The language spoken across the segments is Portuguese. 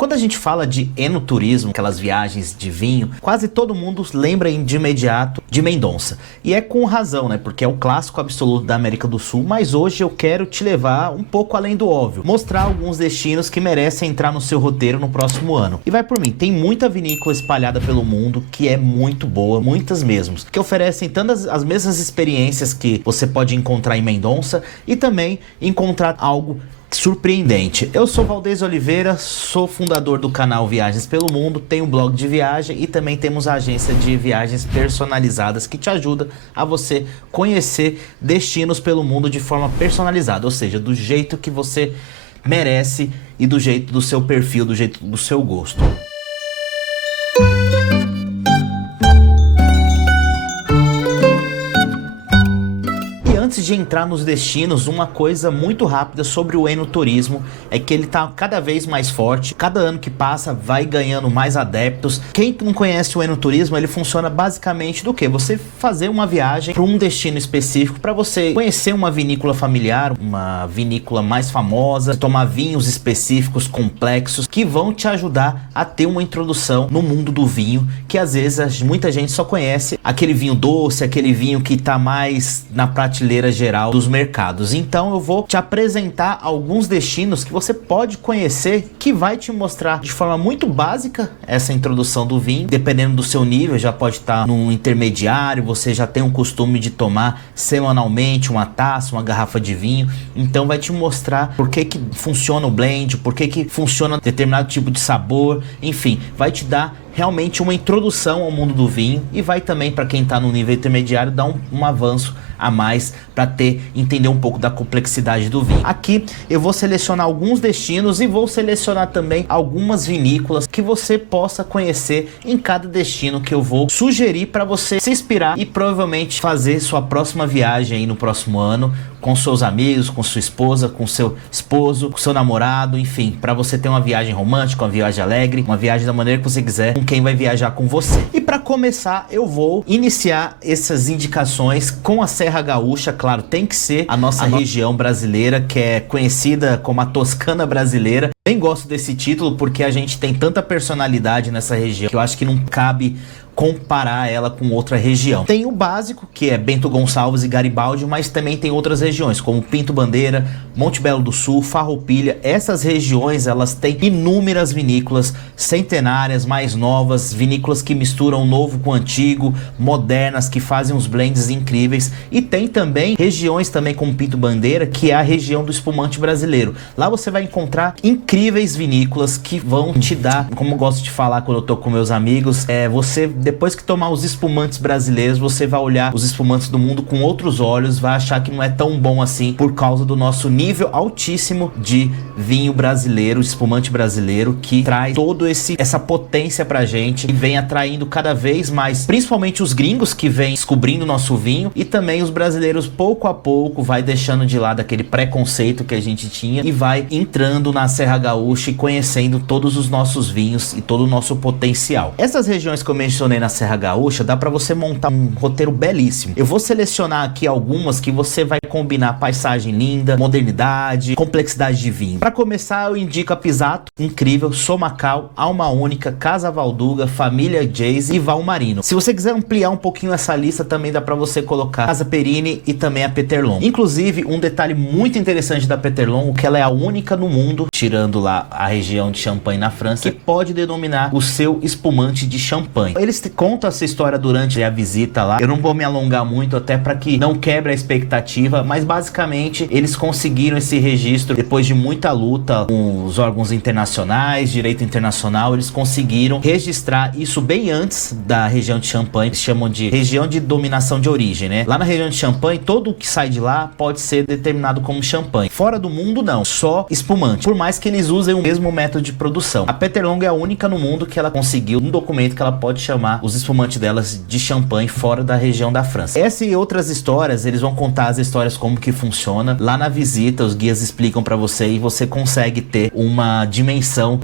Quando a gente fala de enoturismo, aquelas viagens de vinho, quase todo mundo lembra de imediato de Mendonça. E é com razão, né? Porque é o clássico absoluto da América do Sul, mas hoje eu quero te levar um pouco além do óbvio. Mostrar alguns destinos que merecem entrar no seu roteiro no próximo ano. E vai por mim, tem muita vinícola espalhada pelo mundo que é muito boa, muitas mesmo, que oferecem tantas as mesmas experiências que você pode encontrar em Mendonça e também encontrar algo surpreendente. Eu sou Valdez Oliveira, sou fundador do canal Viagens pelo Mundo, tenho um blog de viagem e também temos a agência de viagens personalizadas que te ajuda a você conhecer destinos pelo mundo de forma personalizada, ou seja, do jeito que você merece e do jeito do seu perfil, do jeito do seu gosto. Antes de entrar nos destinos, uma coisa muito rápida sobre o enoturismo é que ele está cada vez mais forte, cada ano que passa vai ganhando mais adeptos. Quem não conhece o enoturismo, ele funciona basicamente do que? Você fazer uma viagem para um destino específico, para você conhecer uma vinícola familiar, uma vinícola mais famosa, tomar vinhos específicos, complexos, que vão te ajudar a ter uma introdução no mundo do vinho, que às vezes muita gente só conhece aquele vinho doce, aquele vinho que está mais na prateleira geral dos mercados. Então eu vou te apresentar alguns destinos que você pode conhecer, que vai te mostrar de forma muito básica essa introdução do vinho. Dependendo do seu nível, já pode estar num intermediário, você já tem o costume de tomar semanalmente uma taça, uma garrafa de vinho, então vai te mostrar por que funciona o blend, por que funciona determinado tipo de sabor, enfim, vai te dar realmente uma introdução ao mundo do vinho e vai também, para quem está no nível intermediário, dar um avanço a mais para entender um pouco da complexidade do vinho. Aqui eu vou selecionar alguns destinos e vou selecionar também algumas vinícolas que você possa conhecer em cada destino que eu vou sugerir para você se inspirar e provavelmente fazer sua próxima viagem aí no próximo ano com seus amigos, com sua esposa, com seu esposo, com seu namorado, enfim, para você ter uma viagem romântica, uma viagem alegre, uma viagem da maneira que você quiser, com quem vai viajar com você. E para começar, eu vou iniciar essas indicações com a Serra Gaúcha. Claro, tem que ser a nossa região brasileira, que é conhecida como a Toscana brasileira. Nem gosto desse título porque a gente tem tanta personalidade nessa região que eu acho que não cabe comparar ela com outra região. Tem o básico, que é Bento Gonçalves e Garibaldi, mas também tem outras regiões, como Pinto Bandeira, Monte Belo do Sul, Farroupilha. Essas regiões, elas têm inúmeras vinícolas centenárias, mais novas, vinícolas que misturam o novo com o antigo, modernas, que fazem uns blends incríveis. E tem também regiões também como Pinto Bandeira, que é a região do espumante brasileiro. Lá você vai encontrar incríveis vinícolas que vão te dar, como eu gosto de falar quando eu tô com meus amigos, você depois que tomar os espumantes brasileiros, você vai olhar os espumantes do mundo com outros olhos, vai achar que não é tão bom assim por causa do nosso nível altíssimo de vinho brasileiro, espumante brasileiro, que traz todo essa potência pra gente e vem atraindo cada vez mais, principalmente os gringos que vêm descobrindo o nosso vinho, e também os brasileiros pouco a pouco vai deixando de lado aquele preconceito que a gente tinha e vai entrando na Serra Gaúcha e conhecendo todos os nossos vinhos e todo o nosso potencial. Essas regiões que eu mencionei na Serra Gaúcha, dá para você montar um roteiro belíssimo. Eu vou selecionar aqui algumas que você vai combinar paisagem linda, modernidade, complexidade de vinho. Para começar, eu indico a Pisato, incrível, Somacal, Alma Única, Casa Valduga, Família Jayce e Valmarino. Se você quiser ampliar um pouquinho essa lista, também dá para você colocar Casa Perini e também a Peterlon. Inclusive, um detalhe muito interessante da Peterlon, que ela é a única no mundo, tirando lá a região de Champagne na França, que pode denominar o seu espumante de champanhe. Eles contam essa história durante a visita lá. Eu não vou me alongar muito, até para que não quebre a expectativa, mas basicamente eles conseguiram esse registro depois de muita luta com os órgãos internacionais, direito internacional. Eles conseguiram registrar isso bem antes da região de Champagne. Eles chamam de região de dominação de origem, né? Lá na região de Champagne, todo o que sai de lá pode ser determinado como champanhe. Fora do mundo, não. Só espumante. Por mais que eles usem o mesmo método de produção. A Peterlon é a única no mundo que ela conseguiu um documento que ela pode chamar os espumantes delas de champanhe fora da região da França. Essa e outras histórias, eles vão contar as histórias como que funciona. Lá na visita, os guias explicam para você e você consegue ter uma dimensão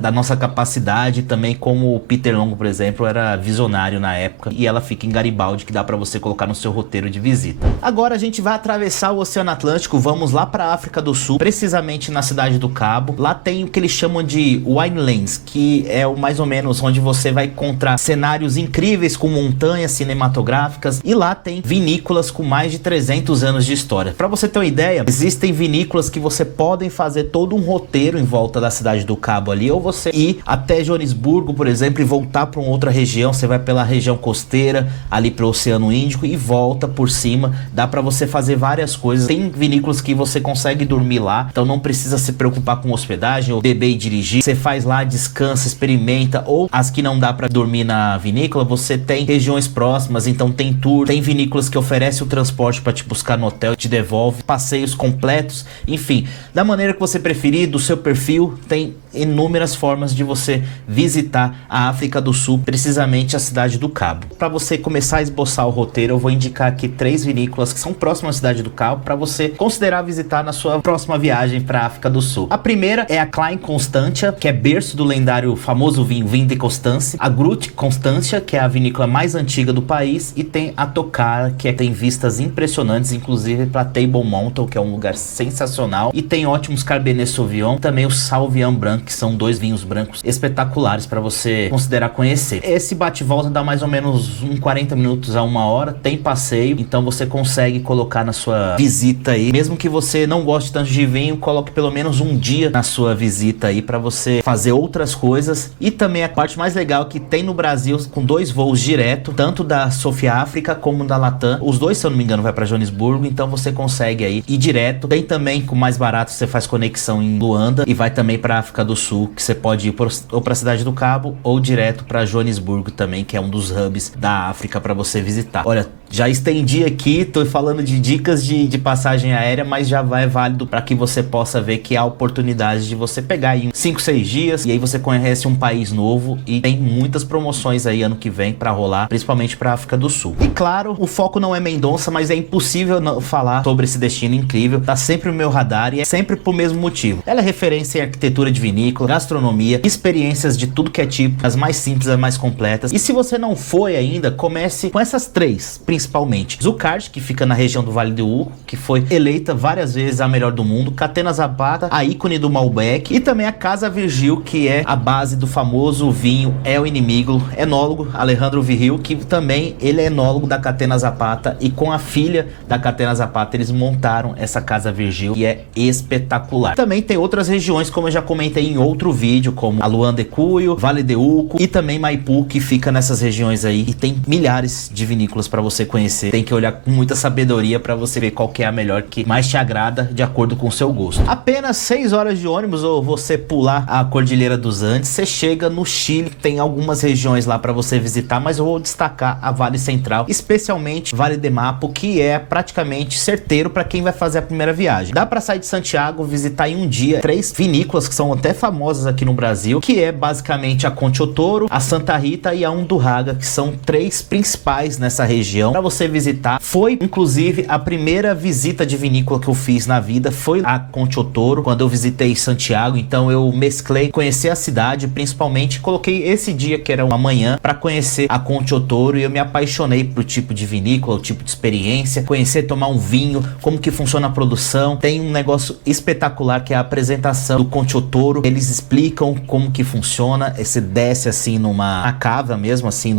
da nossa capacidade também, como o Peter Longo, por exemplo, era visionário na época, e ela fica em Garibaldi, que dá para você colocar no seu roteiro de visita. Agora a gente vai atravessar o Oceano Atlântico, vamos lá para a África do Sul, precisamente na cidade do Cabo. Lá tem o que eles chamam de winelands, que é o mais ou menos onde você vai encontrar cenários incríveis com montanhas cinematográficas, e lá tem vinícolas com mais de 300 anos de história. Para você ter uma ideia, existem vinícolas que você podem fazer todo um roteiro em volta da cidade do Cabo ali, ou você ir até Joanesburgo, por exemplo, e voltar para uma outra região. Você vai pela região costeira, ali para o Oceano Índico, e volta por cima. Dá para você fazer várias coisas. Tem vinícolas que você consegue dormir lá, então não precisa se preocupar com hospedagem ou beber e dirigir. Você faz lá, descansa, experimenta. Ou as que não dá para dormir na vinícola, você tem regiões próximas, então tem tour, tem vinícolas que oferecem o transporte para te buscar no hotel, te devolve, passeios completos, enfim, da maneira que você preferir, do seu perfil. Tem inúmeras formas de você visitar a África do Sul, precisamente a cidade do Cabo. Para você começar a esboçar o roteiro, eu vou indicar aqui 3 vinícolas que são próximas à cidade do Cabo para você considerar visitar na sua próxima viagem para a África do Sul. A primeira é a Klein Constantia, que é berço do lendário famoso vinho de Constance, a Groote Constantia, que é a vinícola mais antiga do país, e tem a Tocar, que tem vistas impressionantes, inclusive para Table Mountain, que é um lugar sensacional, e tem ótimos Cabernet Sauvignon, também o Sauvignon Branco, que são 2 vinhos brancos espetaculares para você considerar conhecer. Esse bate-volta dá mais ou menos 40 minutos a 1 hora, tem passeio, então você consegue colocar na sua visita aí, mesmo que você não goste tanto de vinho, coloque pelo menos um dia na sua visita aí para você fazer outras coisas. E também a parte mais legal que tem no Brasil, com 2 voos direto, tanto da Sofia África como da Latam. Os dois, se eu não me engano, vai para Joanesburgo, então você consegue aí ir direto. Tem também, com mais barato, você faz conexão em Luanda e vai também para África do Sul, que você pode ir ou para a cidade do Cabo ou direto para Joanesburgo também, que é um dos hubs da África para você visitar. Olha, já estendi aqui, tô falando de dicas de passagem aérea, mas já vai válido para que você possa ver que há oportunidade de você pegar aí 5, 6 dias, e aí você conhece um país novo, e tem muitas promoções aí ano que vem para rolar, principalmente para África do Sul. E claro, o foco não é Mendonça, mas é impossível não falar sobre esse destino incrível, tá sempre no meu radar, e é sempre pro mesmo motivo. Ela é referência em arquitetura de vinícola, gastronomia, experiências de tudo que é tipo, as mais simples, as mais completas. E se você não foi ainda, comece com essas 3, principalmente. Zucard, que fica na região do Vale do Uco, que foi eleita várias vezes a melhor do mundo. Catena Zapata, a ícone do Malbec. E também a Casa Virgil, que é a base do famoso vinho É o Inimigo. Enólogo Alejandro Virgil, que também ele é enólogo da Catena Zapata, e com a filha da Catena Zapata eles montaram essa Casa Virgil, e é espetacular. Também tem outras regiões, como eu já comentei em outro vídeo, como a Luanda de Cuyo, Vale de Uco e também Maipu, que fica nessas regiões aí, e tem milhares de vinícolas para você conhecer. Tem que olhar com muita sabedoria para você ver qual que é a melhor, que mais te agrada de acordo com o seu gosto. Apenas 6 horas de ônibus, ou você pular a Cordilheira dos Andes, você chega no Chile. Tem algumas regiões lá para você visitar, mas eu vou destacar a Vale Central, especialmente Vale de Mapo, que é praticamente certeiro para quem vai fazer a primeira viagem. Dá para sair de Santiago, visitar em um dia 3 vinícolas que são até famosas aqui no Brasil, que é basicamente a Conte Otoro, a Santa Rita e a Undurraga, que são 3 principais nessa região para você visitar. Foi inclusive a primeira visita de vinícola que eu fiz na vida, foi a Conte Otoro, quando eu visitei Santiago. Então eu mesclei conhecer a cidade, principalmente coloquei esse dia, que era uma manhã, para conhecer a Conte Otoro, e eu me apaixonei pro tipo de vinícola, o tipo de experiência, conhecer, tomar um vinho, como que funciona a produção. Tem um negócio espetacular que é a apresentação do Conte Otoro. Eles explicam como que funciona. Você desce assim numa cava mesmo, assim,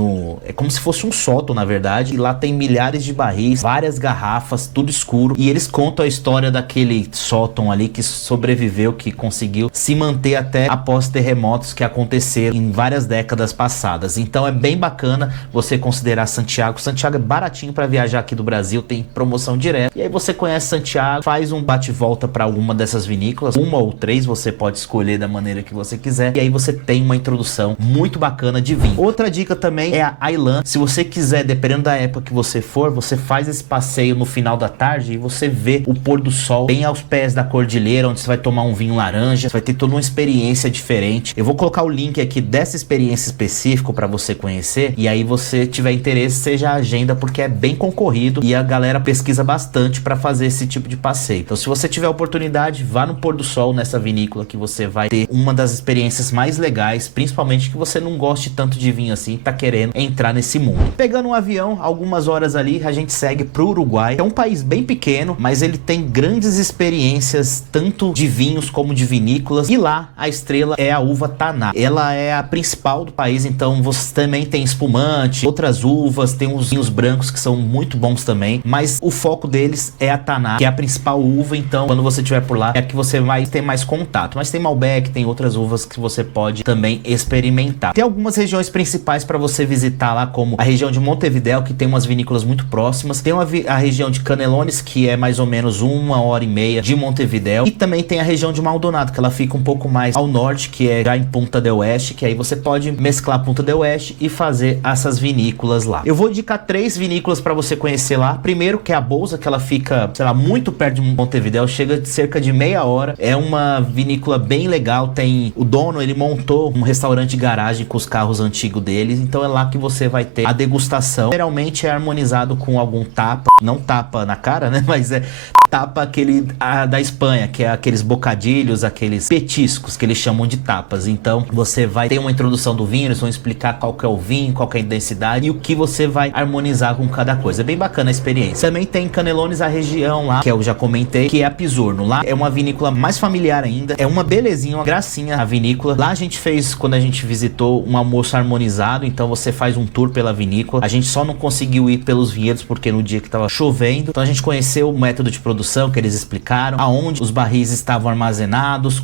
é como se fosse um sótão, na verdade, e lá tem milhares de barris, várias garrafas, tudo escuro, e eles contam a história daquele sótão ali que sobreviveu, que conseguiu se manter até após terremotos que aconteceram em várias décadas passadas. Então é bem bacana você considerar Santiago. Santiago é baratinho para viajar aqui do Brasil, tem promoção direta, e aí você conhece Santiago, faz um bate-volta para alguma dessas vinícolas, 1 ou 3, você pode escolher da maneira que você quiser, e aí você tem uma introdução muito bacana de vinho. Outra dica também é a Aylan. Se você quiser, dependendo da época que você for, você faz esse passeio no final da tarde e você vê o pôr do sol bem aos pés da cordilheira, onde você vai tomar um vinho laranja, você vai ter toda uma experiência diferente. Eu vou colocar o link aqui dessa experiência específica para você conhecer, e aí você tiver interesse, seja a agenda, porque é bem concorrido e a galera pesquisa bastante para fazer esse tipo de passeio. Então se você tiver oportunidade, vá no pôr do sol nessa vinícola que você vai vai ter uma das experiências mais legais, principalmente que você não goste tanto de vinho assim, tá querendo entrar nesse mundo. Pegando um avião, algumas horas ali, a gente segue pro Uruguai. É um país bem pequeno, mas ele tem grandes experiências, tanto de vinhos como de vinícolas. E lá, a estrela é a uva Taná. Ela é a principal do país, então você também tem espumante, outras uvas, tem os vinhos brancos que são muito bons também, mas o foco deles é a Taná, que é a principal uva, então quando você estiver por lá, é que você vai ter mais contato. Mas tem Malbec, tem outras uvas que você pode também experimentar. Tem algumas regiões principais para você visitar lá, como a região de Montevidéu, que tem umas vinícolas muito próximas. Tem a região de Canelones, que é mais ou menos 1h30 de Montevidéu. E também tem a região de Maldonado, que ela fica um pouco mais ao norte, que é já em Punta del Oeste, que aí você pode mesclar Punta del Oeste e fazer essas vinícolas lá. Eu vou indicar 3 vinícolas para você conhecer lá. Primeiro, que é a Bolsa, que ela fica, sei lá, muito perto de Montevidéu, chega de cerca de meia hora. É uma vinícola bem legal. Tem o dono, ele montou um restaurante de garagem com os carros antigos deles, então é lá que você vai ter a degustação. Geralmente é harmonizado com algum tapa, não tapa na cara, né, mas é tapa aquele da Espanha, que é aqueles bocadilhos, aqueles petiscos que eles chamam de tapas. Então você vai ter uma introdução do vinho, eles vão explicar qual que é o vinho, qual que é a densidade e o que você vai harmonizar com cada coisa. É bem bacana a experiência. Também tem em Canelones a região lá, que eu já comentei, que é a Pisorno. Lá é uma vinícola mais familiar ainda, é uma belezinha, uma gracinha a vinícola. Lá a gente fez, quando a gente visitou, um almoço harmonizado, então você faz um tour pela vinícola. A gente só não conseguiu ir pelos vinhedos porque no dia que tava chovendo, então a gente conheceu o método de produção que eles explicaram, aonde os barris estavam armazenados,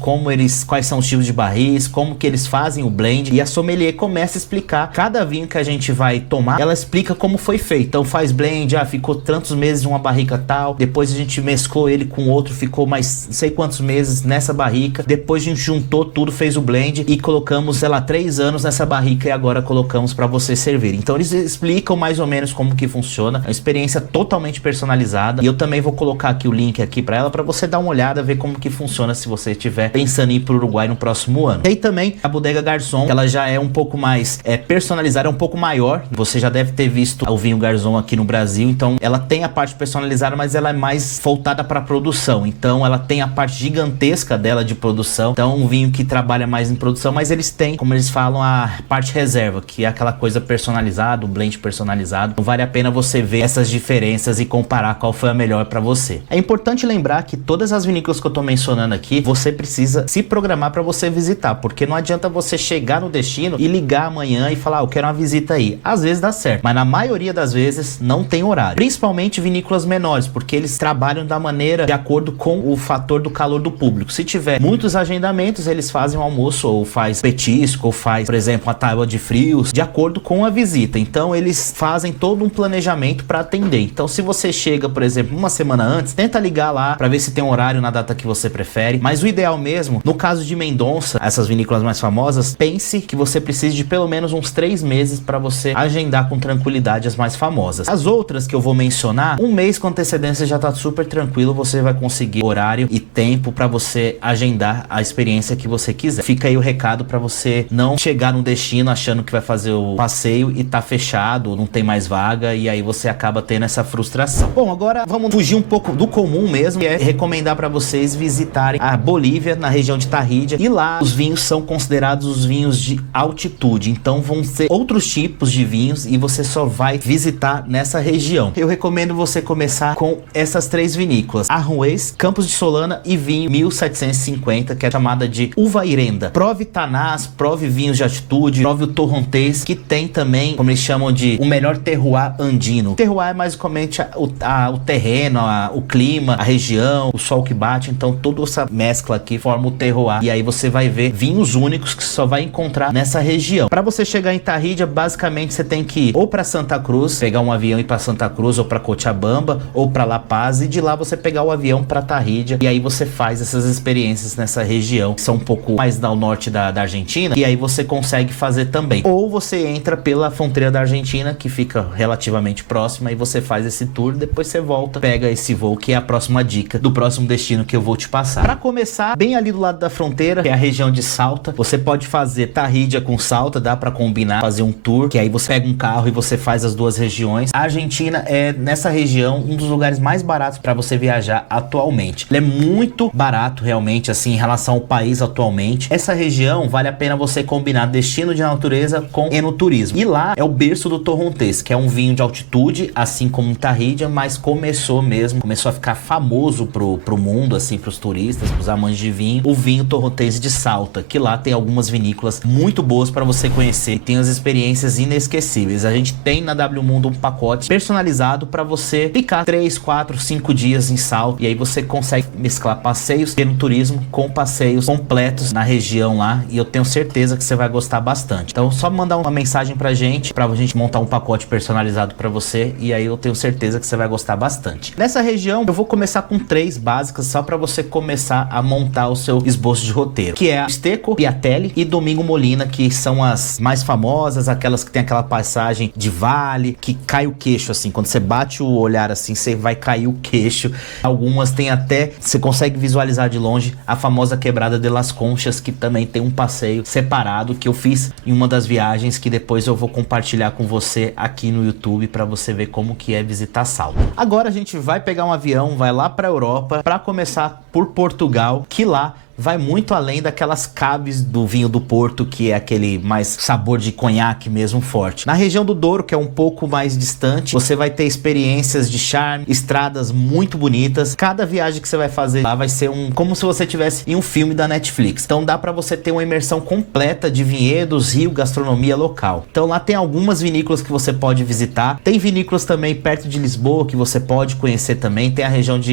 quais são os tipos de barris, como que eles fazem o blend, e a sommelier começa a explicar cada vinho que a gente vai tomar, ela explica como foi feito. Então faz blend, ficou tantos meses em uma barrica tal, depois a gente mesclou ele com outro, ficou mais não sei quantos meses nessa barrica, depois a gente juntou tudo, fez o blend e colocamos, sei lá, 3 anos nessa barrica e agora colocamos para você servir. Então eles explicam mais ou menos como que funciona, é uma experiência totalmente personalizada, e eu também vou colocar aqui o link aqui para ela, para você dar uma olhada, ver como que funciona se você estiver pensando em ir pro Uruguai no próximo ano. E aí também a Bodega Garçom, ela já é um pouco mais personalizada, é um pouco maior. Você já deve ter visto o vinho Garçom aqui no Brasil, então ela tem a parte personalizada, mas ela é mais voltada para produção. Então ela tem a parte gigantesca dela de produção. Então um vinho que trabalha mais em produção, mas eles têm, como eles falam, a parte reserva, que é aquela coisa personalizada, o blend personalizado. Então vale a pena você ver essas diferenças e comparar qual foi a melhor para você. É importante lembrar que todas as vinícolas que eu tô mencionando aqui, você precisa se programar para você visitar, porque não adianta você chegar no destino e ligar amanhã e falar, eu quero uma visita aí. Às vezes dá certo, mas na maioria das vezes não tem horário. Principalmente vinícolas menores, porque eles trabalham da maneira de acordo com o fator do calor do público. Se tiver muitos agendamentos, eles fazem um almoço, ou faz petisco, ou faz, por exemplo, uma tábua de frios, de acordo com a visita. Então eles fazem todo um planejamento para atender. Então se você chega, por exemplo, uma semana antes, tenta ligar lá para ver se tem um horário na data que você prefere. Mas o ideal mesmo, no caso de Mendonça, essas vinícolas mais famosas, pense que você precisa de pelo menos uns 3 meses para você agendar com tranquilidade as mais famosas. As outras que eu vou mencionar, um mês com antecedência já tá super tranquilo, você vai conseguir horário e tempo para você agendar a experiência que você quiser. Fica aí o recado para você não chegar no destino achando que vai fazer o passeio e tá fechado, não tem mais vaga, e aí você acaba tendo essa frustração. Bom, agora vamos fugir um pouco do comum mesmo, que é recomendar para vocês visitarem a Bolívia, na região de Tarrídia, e lá os vinhos são considerados os vinhos de altitude, então vão ser outros tipos de vinhos e você só vai visitar nessa região. Eu recomendo você começar com essas 3 vinícolas: Arruês, Campos de Solana e Vinho 1750, que é chamada de Uva Irenda. Prove Tanás, prove vinhos de altitude, prove o Torrontés, que tem também, como eles chamam de o melhor terroir andino. Terroir é basicamente o terreno, o clima, a região, o sol que bate, então toda essa mescla aqui forma o terroir, e aí você vai ver vinhos únicos que só vai encontrar nessa região. Para você chegar em Tarrídia, basicamente você tem que ir ou para Santa Cruz, pegar um avião e ir para Santa Cruz, ou para Cochabamba, ou para La Paz, e de lá você pegar o avião para Tarrídia, e aí você faz essas experiências nessa região, que são um pouco mais ao norte da Argentina, e aí você consegue fazer também. Ou você entra pela fronteira da Argentina, que fica relativamente próxima, e você faz esse tour, depois você volta, pega esse voo, que é a próxima dica do próximo destino que eu vou te passar. Para começar, bem ali do lado da fronteira, que é a região de Salta, você pode fazer Tahídia com Salta, dá para combinar, fazer um tour, que aí você pega um carro e você faz as duas regiões. A Argentina é, nessa região, um dos lugares mais baratos para você viajar atualmente. Ele é muito barato realmente, assim, em relação ao país atualmente. Essa região vale a pena você combinar destino de natureza com enoturismo. E lá é o berço do Torrontés, que é um vinho de altitude, assim como Tahídia, mas começou a ficar famoso pro mundo, assim, pros turistas, pros amantes de vinho, o vinho Torrontés de Salta, que lá tem algumas vinícolas muito boas para você conhecer e tem as experiências inesquecíveis. A gente tem na W Mundo um pacote personalizado para você ficar 3, 4, 5 dias em Salta, e aí você consegue mesclar passeios de enoturismo com passeios completos na região lá, e eu tenho certeza que você vai gostar bastante. Então só mandar uma mensagem pra gente montar um pacote personalizado para você, e aí eu tenho certeza que você vai gostar bastante. Nessa região eu vou começar com 3 básicas só para você começar a montar o seu esboço de roteiro, que é a Stecco, Piatelli e Domingo Molina, que são as mais famosas, aquelas que tem aquela passagem de vale, que cai o queixo, assim, quando você bate o olhar assim, você vai cair o queixo. Algumas tem até, você consegue visualizar de longe, a famosa Quebrada de las Conchas, que também tem um passeio separado, que eu fiz em uma das viagens, que depois eu vou compartilhar com você aqui no YouTube, para você ver como que é visitar Salta. Agora a gente vai pegar um avião, vai lá para a Europa, para começar por Portugal, que lá vai muito além daquelas caves do vinho do Porto, que é aquele mais sabor de conhaque mesmo forte. Na região do Douro, que é um pouco mais distante, você vai ter experiências de charme, estradas muito bonitas. Cada viagem que você vai fazer lá vai ser como se você estivesse em um filme da Netflix. Então dá para você ter uma imersão completa de vinhedos, rio, gastronomia local. Então lá tem algumas vinícolas que você pode visitar. Tem vinícolas também perto de Lisboa que você pode conhecer também. Tem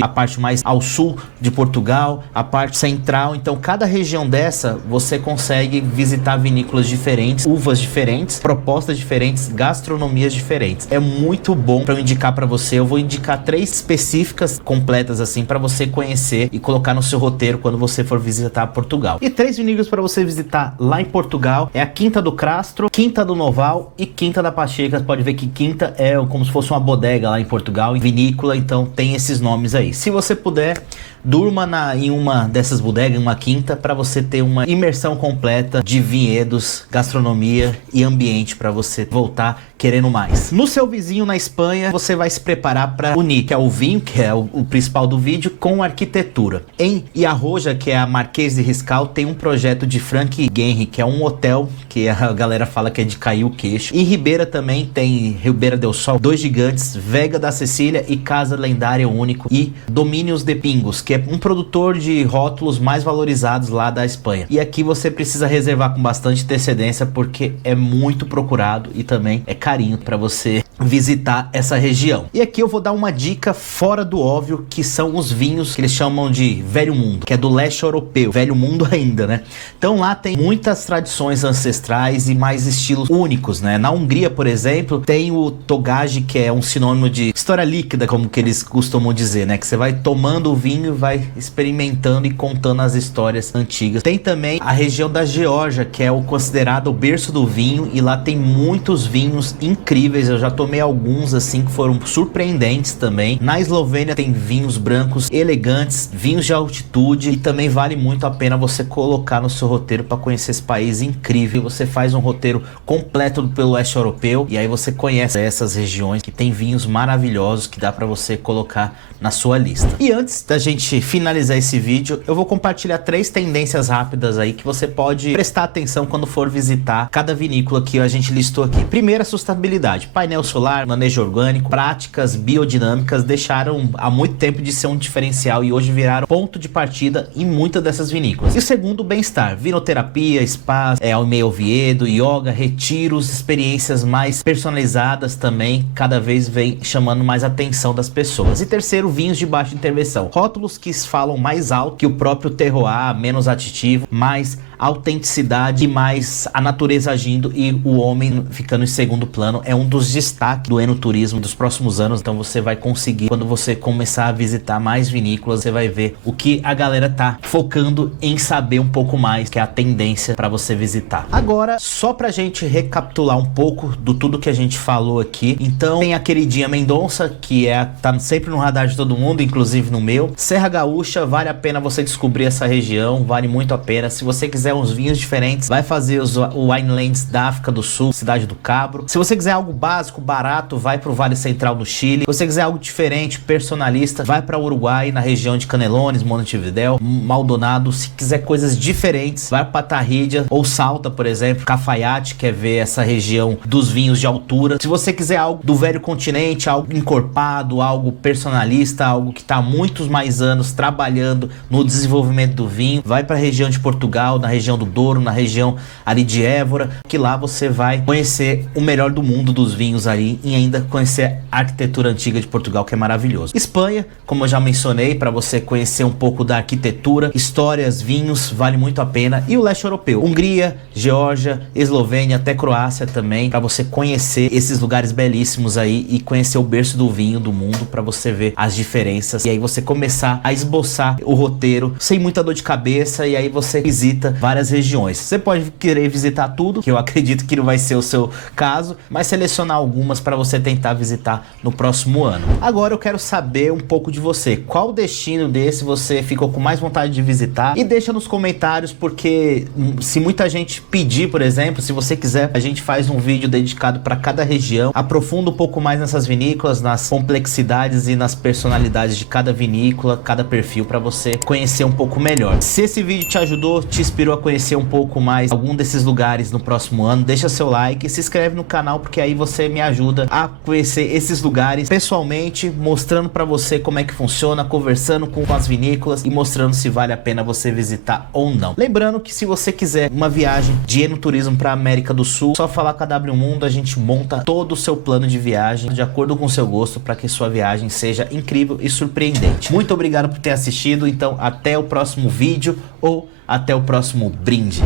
a parte mais ao sul de Portugal, a parte central. Então cada região dessa você consegue visitar vinícolas diferentes, uvas diferentes, propostas diferentes, gastronomias diferentes. É muito bom para eu indicar para você. Eu vou indicar 3 específicas completas assim para você conhecer e colocar no seu roteiro quando você for visitar Portugal. E 3 vinícolas para você visitar lá em Portugal é a Quinta do Crastro, Quinta do Noval e Quinta da Pacheca. Você pode ver que Quinta é como se fosse uma bodega lá em Portugal, em vinícola, então tem esses nomes aí. Se você puder, durma em uma dessas bodegas, em uma quinta, para você ter uma imersão completa de vinhedos, gastronomia e ambiente para você voltar querendo mais. No seu vizinho na Espanha, você vai se preparar para unir, que é o vinho, que é o principal do vídeo, com a arquitetura. Em Iarroja, que é a Marquês de Riscal, tem um projeto de Frank Gehry, que é um hotel que a galera fala que é de cair o queixo. Em Ribeira também tem Ribeira del Sol, 2 gigantes, Vega da Cecília e Casa Lendária Único, e Domínios de Pingos, que é um produtor de rótulos mais valorizados lá da Espanha. E aqui você precisa reservar com bastante antecedência, porque é muito procurado e também é carinho para você visitar essa região. E aqui eu vou dar uma dica fora do óbvio, que são os vinhos que eles chamam de Velho Mundo, que é do leste europeu, Velho Mundo ainda, né? Então lá tem muitas tradições ancestrais e mais estilos únicos, né? Na Hungria, por exemplo, tem o Togage, que é um sinônimo de história líquida, como que eles costumam dizer, né? Que você vai tomando o vinho e vai experimentando e contando as histórias antigas. Tem também a região da Geórgia, que é considerado o berço do vinho, e lá tem muitos vinhos incríveis. Eu já tomei alguns assim que foram surpreendentes também. Na Eslovênia tem vinhos brancos elegantes, vinhos de altitude, e também vale muito a pena você colocar no seu roteiro para conhecer esse país incrível. Você faz um roteiro completo pelo leste europeu e aí você conhece essas regiões que tem vinhos maravilhosos que dá para você colocar na sua lista. E antes da gente finalizar esse vídeo, eu vou compartilhar 3 tendências rápidas aí que você pode prestar atenção quando for visitar cada vinícola que a gente listou aqui. Primeiro, a sustentabilidade. Painel solar, manejo orgânico, práticas biodinâmicas deixaram há muito tempo de ser um diferencial e hoje viraram ponto de partida em muitas dessas vinícolas. E o segundo, bem-estar. Vinoterapia, spas, Almeida Oviedo, yoga, retiros, experiências mais personalizadas também cada vez vem chamando mais atenção das pessoas. E terceiro, vinhos de baixa intervenção. Rótulos que falam mais alto que o próprio terroir, menos aditivo, mais autenticidade e mais a natureza agindo e o homem ficando em segundo plano. É um dos destaques do enoturismo dos próximos anos. Então você vai conseguir, quando você começar a visitar mais vinícolas, você vai ver o que a galera tá focando em saber um pouco mais, que é a tendência para você visitar. Agora, só pra gente recapitular um pouco do tudo que a gente falou aqui. Então tem a queridinha Mendonça, que tá sempre no radar de todo mundo, inclusive no meu. Serra Gaúcha, vale a pena você descobrir essa região, vale muito a pena. Se você quiser uns vinhos diferentes, vai fazer o Winelands da África do Sul, Cidade do Cabro. Se você quiser algo básico, barato, vai pro Vale Central do Chile. Se você quiser algo diferente, personalista, vai para Uruguai, na região de Canelones, Montevidéu, Maldonado. Se quiser coisas diferentes, vai para Tarrídia ou Salta, por exemplo, Cafayate, quer ver essa região dos vinhos de altura. Se você quiser algo do velho continente, algo encorpado, algo personalista, algo que está há muitos mais anos trabalhando no desenvolvimento do vinho, vai para a região de Portugal, na região do Douro, na região ali de Évora, que lá você vai conhecer o melhor do mundo dos vinhos aí e ainda conhecer a arquitetura antiga de Portugal, que é maravilhoso. Espanha, como eu já mencionei, para você conhecer um pouco da arquitetura, histórias, vinhos, vale muito a pena. E o leste europeu, Hungria, Geórgia, Eslovênia, até Croácia também, para você conhecer esses lugares belíssimos aí e conhecer o berço do vinho do mundo, para você ver as diferenças e aí você começar a esboçar o roteiro sem muita dor de cabeça, e aí você visita várias regiões. Você pode querer visitar tudo, que eu acredito que não vai ser o seu caso, mas selecionar algumas para você tentar visitar no próximo ano. Agora eu quero saber um pouco de você. Qual destino desse você ficou com mais vontade de visitar? E deixa nos comentários, porque se muita gente pedir, por exemplo, se você quiser, a gente faz um vídeo dedicado para cada região, aprofunda um pouco mais nessas vinícolas, nas complexidades e nas personalidades de cada vinícola, cada perfil, para você conhecer um pouco melhor. Se esse vídeo te ajudou, te inspirou a conhecer um pouco mais algum desses lugares no próximo ano, deixa seu like e se inscreve no canal, porque aí você me ajuda a conhecer esses lugares pessoalmente, mostrando para você como é que funciona, conversando com as vinícolas e mostrando se vale a pena você visitar ou não. Lembrando que se você quiser uma viagem de enoturismo para América do Sul, só falar com a W Mundo, a gente monta todo o seu plano de viagem de acordo com o seu gosto, para que sua viagem seja incrível e surpreendente. Muito obrigado por ter assistido, então até o próximo vídeo ou até o próximo brinde.